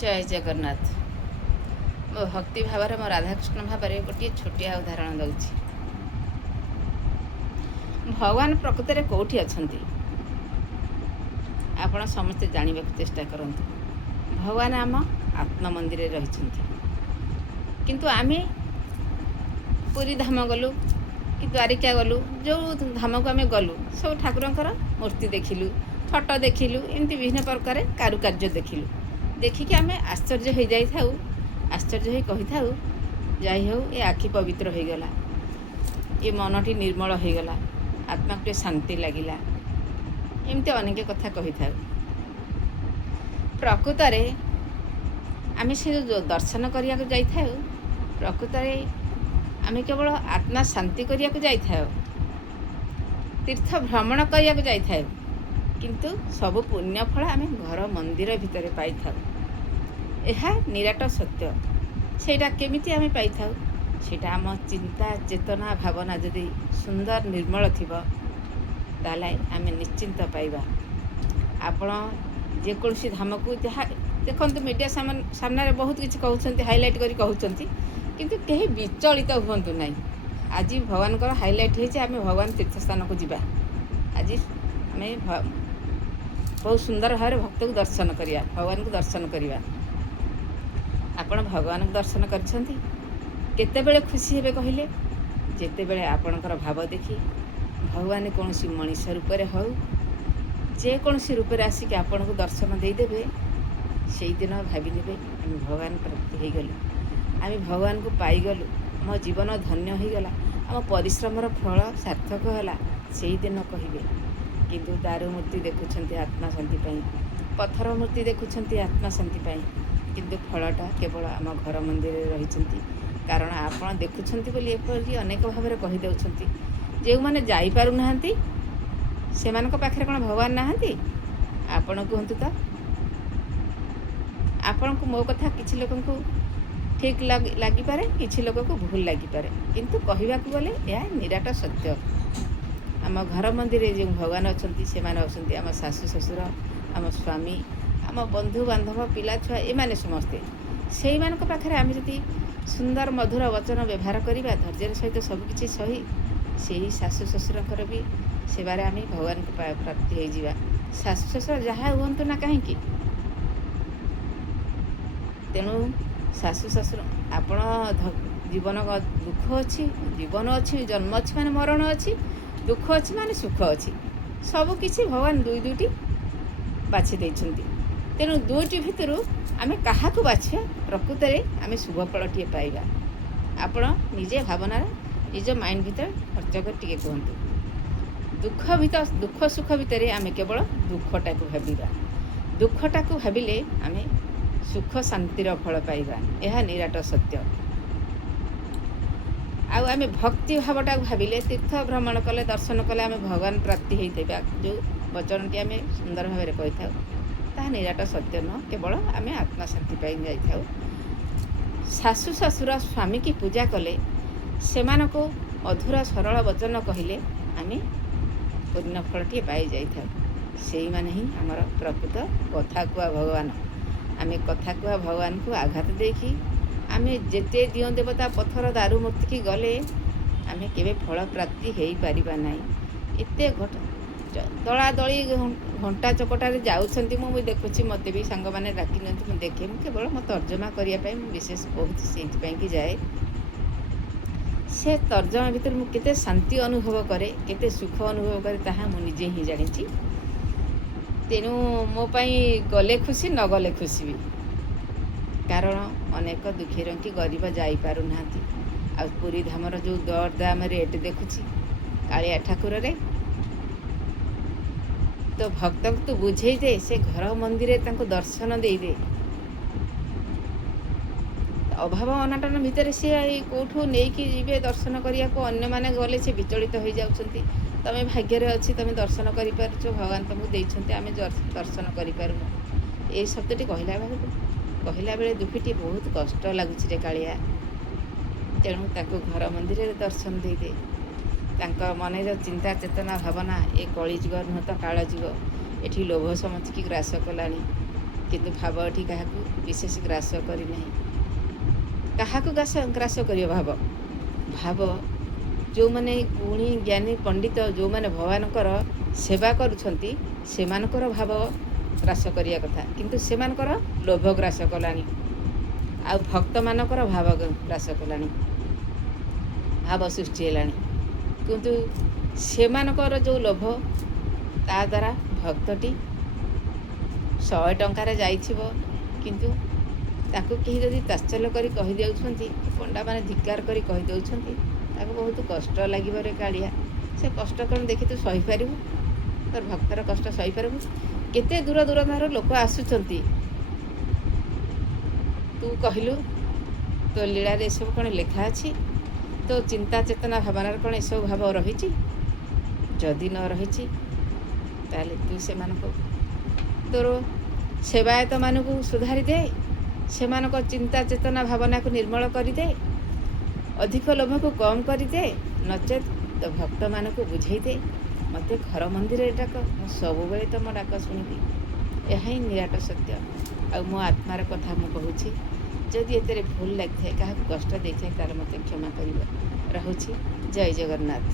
ଜୟ ଜଗନ୍ନାଥ। ମୋ ଭକ୍ତି ଭାବରେ ମୋ ରାଧାକୃଷ୍ଣ ଭାବରେ ଗୋଟିଏ ଛୋଟିଆ ଉଦାହରଣ ଦେଉଛି। ଭଗବାନ ପ୍ରକୃତରେ କେଉଁଠି ଅଛନ୍ତି ଆପଣ ସମସ୍ତେ ଜାଣିବାକୁ ଚେଷ୍ଟା କରନ୍ତୁ। ଭଗବାନ ଆମ ଆତ୍ମ ମନ୍ଦିରରେ ରହିଛନ୍ତି, କିନ୍ତୁ ଆମେ ପୁରୀ ଧାମ ଗଲୁ କି ଦ୍ୱାରିକା ଗଲୁ, ଯେଉଁ ଧାମକୁ ଆମେ ଗଲୁ ସବୁ ଠାକୁରଙ୍କର ମୂର୍ତ୍ତି ଦେଖିଲୁ, ଫଟୋ ଦେଖିଲୁ, ଏମିତି ବିଭିନ୍ନ ପ୍ରକାର କାରୁକାର୍ଯ୍ୟ ଦେଖିଲୁ। ଦେଖିକି ଆମେ ଆଶ୍ଚର୍ଯ୍ୟ ହୋଇଯାଇଥାଉ, ଆଶ୍ଚର୍ଯ୍ୟ ହୋଇ କହିଥାଉ, ଯାଇ ହେଉ ଏ ଆଖି ପବିତ୍ର ହୋଇଗଲା, ଏ ମନଟି ନିର୍ମଳ ହୋଇଗଲା, ଆତ୍ମାକୁ ଟିକେ ଶାନ୍ତି ଲାଗିଲା, ଏମିତି ଅନେକ କଥା କହିଥାଉ। ପ୍ରକୃତରେ ଆମେ ସେ ଯେଉଁ ଦର୍ଶନ କରିବାକୁ ଯାଇଥାଉ, ପ୍ରକୃତରେ ଆମେ କେବଳ ଆତ୍ମା ଶାନ୍ତି କରିବାକୁ ଯାଇଥାଉ, ତୀର୍ଥ ଭ୍ରମଣ କରିବାକୁ ଯାଇଥାଉ, କିନ୍ତୁ ସବୁ ପୁଣ୍ୟ ଫଳ ଆମେ ଘର ମନ୍ଦିର ଭିତରେ ପାଇଥାଉ। ଏହା ନିରାଟ ସତ୍ୟ। ସେଇଟା କେମିତି ଆମେ ପାଇଥାଉ? ସେଇଟା ଆମ ଚିନ୍ତା ଚେତନା ଭାବନା ଯଦି ସୁନ୍ଦର ନିର୍ମଳ ଥିବ, ତାହେଲେ ଆମେ ନିଶ୍ଚିନ୍ତ ପାଇବା। ଆପଣ ଯେକୌଣସି ଧାମକୁ ଯାହା ଦେଖନ୍ତୁ, ମିଡ଼ିଆ ସାମ୍ନାରେ ବହୁତ କିଛି କହୁଛନ୍ତି, ହାଇଲାଇଟ୍ କରି କହୁଛନ୍ତି, କିନ୍ତୁ କେହି ବିଚଳିତ ହୁଅନ୍ତୁ ନାହିଁ। ଆଜି ଭଗବାନଙ୍କର ହାଇଲାଇଟ୍ ହେଇଛି ଆମେ ଭଗବାନ ତୀର୍ଥସ୍ଥାନକୁ ଯିବା। ଆଜି ଆମେ ବହୁତ ସୁନ୍ଦର ଭାବରେ ଭକ୍ତକୁ ଦର୍ଶନ କରିବା, ଭଗବାନଙ୍କୁ ଦର୍ଶନ କରିବା। ଆପଣ ଭଗବାନଙ୍କୁ ଦର୍ଶନ କରିଛନ୍ତି? କେତେବେଳେ ଖୁସି ହେବେ କହିଲେ? ଯେତେବେଳେ ଆପଣଙ୍କର ଭାବ ଦେଖି ଭଗବାନ କୌଣସି ମଣିଷ ରୂପରେ ହେଉ, ଯେକୌଣସି ରୂପରେ ଆସିକି ଆପଣଙ୍କୁ ଦର୍ଶନ ଦେଇଦେବେ, ସେଇଦିନ ଭାବିନେବେ ଆମେ ଭଗବାନ ପ୍ରାପ୍ତି ହୋଇଗଲୁ, ଆମେ ଭଗବାନଙ୍କୁ ପାଇଗଲୁ, ଆମ ଜୀବନ ଧନ୍ୟ ହୋଇଗଲା, ଆମ ପରିଶ୍ରମର ଫଳ ସାର୍ଥକ ହେଲା, ସେଇଦିନ କହିବେ। କିନ୍ତୁ ଦାରୁ ମୂର୍ତ୍ତି ଦେଖୁଛନ୍ତି ଆତ୍ମା ଶାନ୍ତି ପାଇଁ, ପଥର ମୂର୍ତ୍ତି ଦେଖୁଛନ୍ତି ଆତ୍ମା ଶାନ୍ତି ପାଇଁ, କିନ୍ତୁ ଫଳଟା କେବଳ ଆମ ଘର ମନ୍ଦିରରେ ରହିଛନ୍ତି। କାରଣ ଆପଣ ଦେଖୁଛନ୍ତି ବୋଲି ଏପରି ଅନେକ ଭାବରେ କହିଦେଉଛନ୍ତି। ଯେଉଁମାନେ ଯାଇପାରୁନାହାନ୍ତି ସେମାନଙ୍କ ପାଖରେ କ'ଣ ଭଗବାନ ନାହାନ୍ତି? ଆପଣ କୁହନ୍ତୁ ତ। ଆପଣଙ୍କୁ ମୋ କଥା କିଛି ଲୋକଙ୍କୁ ଠିକ୍ ଲାଗିପାରେ, କିଛି ଲୋକକୁ ଭୁଲ ଲାଗିପାରେ, କିନ୍ତୁ କହିବାକୁ ଗଲେ ଏହା ନିରାଟ ସତ୍ୟ। ଆମ ଘର ମନ୍ଦିରରେ ଯେଉଁ ଭଗବାନ ଅଛନ୍ତି ସେମାନେ ଅଛନ୍ତି ଆମ ଶାଶୁ ଶ୍ୱଶୁର, ଆମ ସ୍ୱାମୀ, ଆମ ବନ୍ଧୁବାନ୍ଧବ, ପିଲାଛୁଆ, ଏମାନେ ସମସ୍ତେ। ସେଇମାନଙ୍କ ପାଖରେ ଆମେ ଯଦି ସୁନ୍ଦର ମଧୁର ବଚନ ବ୍ୟବହାର କରିବା, ଧୈର୍ଯ୍ୟର ସହିତ ସବୁକିଛି ସହି, ସେହି ଶାଶୁ ଶ୍ୱଶୁରଙ୍କର ବି ସେବାରେ ଆମେ ଭଗବାନଙ୍କୁ ପ୍ରାପ୍ତି ହୋଇଯିବା। ଶାଶୁ ଶ୍ୱଶୁର ଯାହା ହୁଅନ୍ତୁ ନା କାହିଁକି, ତେଣୁ ଶାଶୁ ଶ୍ୱଶୁର ଆପଣ ଜୀବନ ଦୁଃଖ ଅଛି, ଜୀବନ ଅଛି, ଜନ୍ମ ଅଛି ମାନେ ମରଣ ଅଛି, ଦୁଃଖ ଅଛି ମାନେ ସୁଖ ଅଛି, ସବୁକିଛି ଭଗବାନ ଦୁଇଟି ବାଛି ଦେଇଛନ୍ତି। ତେଣୁ ଦୁଇଟି ଭିତରୁ ଆମେ କାହାକୁ ବାଛିବା? ପ୍ରକୃତରେ ଆମେ ଶୁଭ ଫଳଟିଏ ପାଇବା। ଆପଣ ନିଜେ ଭାବନାରେ ନିଜ ମାଇଣ୍ଡ ଭିତରେ ଖର୍ଚ୍ଚ କରି ଟିକେ କୁହନ୍ତୁ। ଦୁଃଖ ସୁଖ ଭିତରେ ଆମେ କେବଳ ଦୁଃଖଟାକୁ ଭାବିବା। ଦୁଃଖଟାକୁ ଭାବିଲେ ଆମେ ସୁଖ ଶାନ୍ତିର ଫଳ ପାଇବା, ଏହା ନିରାଟ ସତ୍ୟ। ଆଉ ଆମେ ଭକ୍ତି ଭାବଟାକୁ ଭାବିଲେ, ତୀର୍ଥ ଭ୍ରମଣ କଲେ, ଦର୍ଶନ କଲେ ଆମେ ଭଗବାନ ପ୍ରାପ୍ତି ହୋଇଥିବା ଯେଉଁ ବଚନଟି ଆମେ ସୁନ୍ଦର ଭାବରେ କହିଥାଉ, ତାହା ନିରାଟ ସତ୍ୟ ନୁହଁ, କେବଳ ଆମେ ଆତ୍ମା ଶାନ୍ତି ପାଇଁ ଯାଇଥାଉ। ଶାଶୁ ଶ୍ୱଶୁର ସ୍ୱାମୀକି ପୂଜା କଲେ, ସେମାନଙ୍କୁ ମଧୁର ସରଳ ବଚନ କହିଲେ ଆମେ ପୂର୍ଣ୍ଣ ଫଳଟିଏ ପାଇଯାଇଥାଉ। ସେଇମାନେ ହିଁ ଆମର ପ୍ରକୃତ କଥା କୁହା ଭଗବାନ। ଆମେ କଥା କୁହା ଭଗବାନଙ୍କୁ ଆଘାତ ଦେଇକି ଆମେ ଯେତେ ଦିଅଁ ଦେବତା ପଥର ଦାରୁ ମୂର୍ତ୍ତିକି ଗଲେ ଆମେ କେବେ ଫଳ ପ୍ରାପ୍ତି ହୋଇପାରିବା ନାହିଁ। ଏତେ ଦଳାଦଳି ଘଣ୍ଟା ଚକଟାରେ ଯାଉଛନ୍ତି, ମୁଁ ଦେଖୁଛି, ମୋତେ ବି ସାଙ୍ଗମାନେ ଡାକି ନିଅନ୍ତି, ମୁଁ ଦେଖେ, ମୁଁ କେବଳ ମୋ ତର୍ଜମା କରିବା ପାଇଁ ମୁଁ ବିଶେଷ କହୁଛି, ସେଇଥିପାଇଁକି ଯାଏ। ସେ ତର୍ଜମା ଭିତରେ ମୁଁ କେତେ ଶାନ୍ତି ଅନୁଭବ କରେ, କେତେ ସୁଖ ଅନୁଭବ କରେ, ତାହା ମୁଁ ନିଜେ ହିଁ ଜାଣିଛି। ତେଣୁ ମୋ ପାଇଁ ଗଲେ ଖୁସି, ନ ଗଲେ ଖୁସି ବି। କାରଣ ଅନେକ ଦୁଃଖୀ ରଙ୍କି ଗରିବ ଯାଇପାରୁନାହାନ୍ତି। ଆଉ ପୁରୀ ଧାମର ଯେଉଁ ଦରଦାମ ରେଟ୍ ଦେଖୁଛି କାଳିଆ ଠାକୁରରେ, ତ ଭକ୍ତଙ୍କୁ ତୁ ବୁଝେଇ ଦେ, ସେ ଘର ମନ୍ଦିରରେ ତାଙ୍କୁ ଦର୍ଶନ ଦେଇଦେ। ଅଭାବ ଅନାଟନ ଭିତରେ ସିଏ କେଉଁଠୁ ନେଇକି ଯିବେ ଦର୍ଶନ କରିବାକୁ, ଅନ୍ୟମାନେ ଗଲେ ସେ ବିଚଳିତ ହୋଇଯାଉଛନ୍ତି। ତୁମେ ଭାଗ୍ୟରେ ଅଛି, ତୁମେ ଦର୍ଶନ କରିପାରୁଛ, ଭଗବାନ ତୁମକୁ ଦେଇଛନ୍ତି, ଆମେ ଦର୍ଶନ କରିପାରୁନୁ। ଏଇ ଶବ୍ଦଟି କହିଲା ବେଳେ ଦୁଃଖୀଟି ବହୁତ କଷ୍ଟ ଲାଗୁଛି ରେ କାଳିଆ। ତେଣୁ ତାଙ୍କୁ ଘର ମନ୍ଦିରରେ ଦର୍ଶନ ଦେଇଦେ। ତାଙ୍କ ମନରେ ଚିନ୍ତା ଚେତନା ଭାବନା, ଏ କଳିଯୁଗ ନୁହଁ ତ କାଳଯୁଗ, ଏଠି ଲୋଭ ସମସ୍ତଙ୍କୁ ଗ୍ରାସ କଲାଣି। କିନ୍ତୁ ଭାବ ଏଠି କାହାକୁ ବିଶେଷ ଗ୍ରାସ କରିନାହିଁ। କାହାକୁ ଗ୍ରାସ କରିବ ଭାବ? ଭାବ ଯେଉଁମାନେ ଗୁଣୀ ଜ୍ଞାନୀ ପଣ୍ଡିତ, ଯେଉଁମାନେ ଭଗବାନଙ୍କର ସେବା କରୁଛନ୍ତି, ସେମାନଙ୍କର ଭାବ ଗ୍ରାସ କରିବା କଥା, କିନ୍ତୁ ସେମାନଙ୍କର ଲୋଭ ଗ୍ରାସ କଲାଣି। ଆଉ ଭକ୍ତମାନଙ୍କର ଭାବ ଗ୍ରାସ କଲାଣି, ଭାବ ସୃଷ୍ଟି ହେଲାଣି। କିନ୍ତୁ ସେମାନଙ୍କର ଯେଉଁ ଲୋଭ, ତା ଦ୍ୱାରା ଭକ୍ତଟି 100 ଟଙ୍କାରେ ଯାଇଥିବ, କିନ୍ତୁ ତାକୁ କେହି ଯଦି ତାତ୍ସଲ୍ୟ କରି କହିଦେଉଛନ୍ତି, ପଣ୍ଡାମାନେ ଧିକ୍କାର କରି କହିଦେଉଛନ୍ତି, ତାକୁ ବହୁତ କଷ୍ଟ ଲାଗିବ ରେ କାଳିଆ। ସେ କଷ୍ଟ କ'ଣ ଦେଖି ତୁ ସହିପାରିବୁ? ତୋର ଭକ୍ତର କଷ୍ଟ ସହିପାରିବୁ? କେତେ ଦୂର ଦୂରାନ୍ତରୁ ଲୋକ ଆସୁଛନ୍ତି, ତୁ କହିଲୁ ତୋ ଲୀଳାରେ ଏସବୁ କ'ଣ ଲେଖା ଅଛି? ତୋ ଚିନ୍ତା ଚେତନା ଭାବନାରେ କ'ଣ ଏସବୁ ଭାବ ରହିଛି? ଯଦି ନ ରହିଛି, ତାହେଲେ ତୁ ସେମାନଙ୍କୁ, ତୋର ସେବାୟତମାନଙ୍କୁ ସୁଧାରି ଦେ, ସେମାନଙ୍କ ଚିନ୍ତା ଚେତନା ଭାବନାକୁ ନିର୍ମଳ କରିଦେ, ଅଧିକ ଲୋଭକୁ କମ୍ କରିଦେ, ନଚେତ୍ ତୋ ଭକ୍ତମାନଙ୍କୁ ବୁଝେଇ ଦେ, ମୋତେ ଘର ମନ୍ଦିରରେ ଡାକ, ମୁଁ ସବୁବେଳେ ତୁମ ଡାକ ଶୁଣିବି। ଏହା ହିଁ ନିରାଟ ସତ୍ୟ। ଆଉ ମୋ ଆତ୍ମାର କଥା ମୁଁ କହୁଛି। ଯଦି ଏଥିରେ ଭୁଲ ଲାଗିଥାଏ, କାହାକୁ କଷ୍ଟ ଦେଇଥାଏ, ତାହେଲେ ମୋତେ କ୍ଷମା କରିବ। ରହୁଛି। ଜୟ ଜଗନ୍ନାଥ।